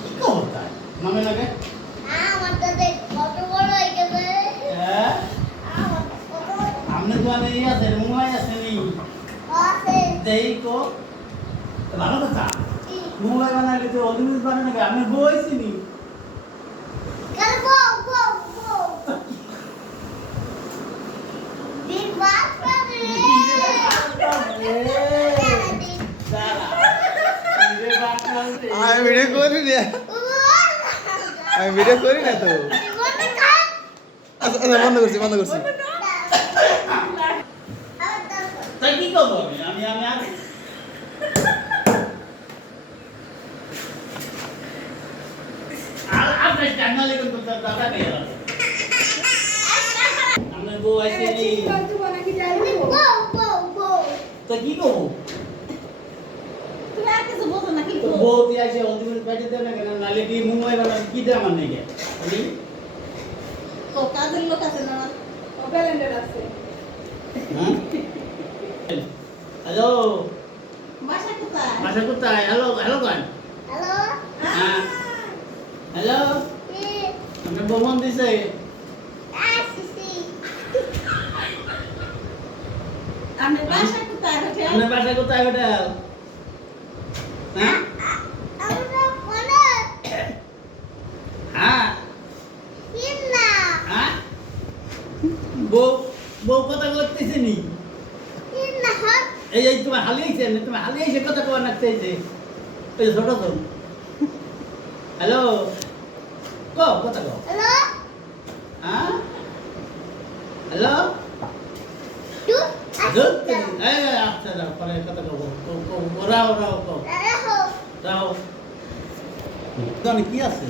কি করতা নামে লাগে আমার তো দেখ কত বড় হয়ে গেছে হ্যাঁ আমার কত আমনে দোয়ানে আছে মোবাইল আছে নি আছে দেই তো ভালো কথা কি মোবাইল বানাইলে তো অদিন বানানো নাকি আমি বইছি নি কাল গো গো গো দিন বাদ করে আমি ভিডিও করি না আমি ভিডিও করি না তো আচ্ছা আচ্ছা বন্ধ করছি তাই কি করবো আমি আমি আর আপনার জানালে কিন্তু দাদা পেয়ে গেল আমরা বউ আইছে নি গো গো গো তো কি করবো তুমি আর কিছু বোঝো না কি বউ দিয়ে আসে অন্তিম পেটে দেবে না কেন নালে কি মুম্বাই বানা কি দে আমার নাকি বলি ও কাজের লোক আছে না ও ব্যালেন্ডার আছে হ্যাঁ হ্যালো বাসা কোথায় বাসা কোথায় হ্যালো হ্যালো গান হ্যালো হ্যাঁ হ্যালো কি আপনি বোমন দিছে আসিসি আমি বাসা কোথায় হোটেল আপনার বাসা কোথায় হোটেল হ্যাঁ আমরা কোনে হ্যাঁ কিন্না হ্যাঁ বউ বউ কথা করতেছে নি কিন্না হাত এই তোমার হালিয়েছে না তোমার হালিয়েছে কথা কবার নাচতে এই ছোট তো হ্যালো কথা কও হ্যালো হ্যাঁ হ্যালো টু ধরতে এই আচ্ছা যাও পরে কথা কও রাও কও রাহো রাও কি আছে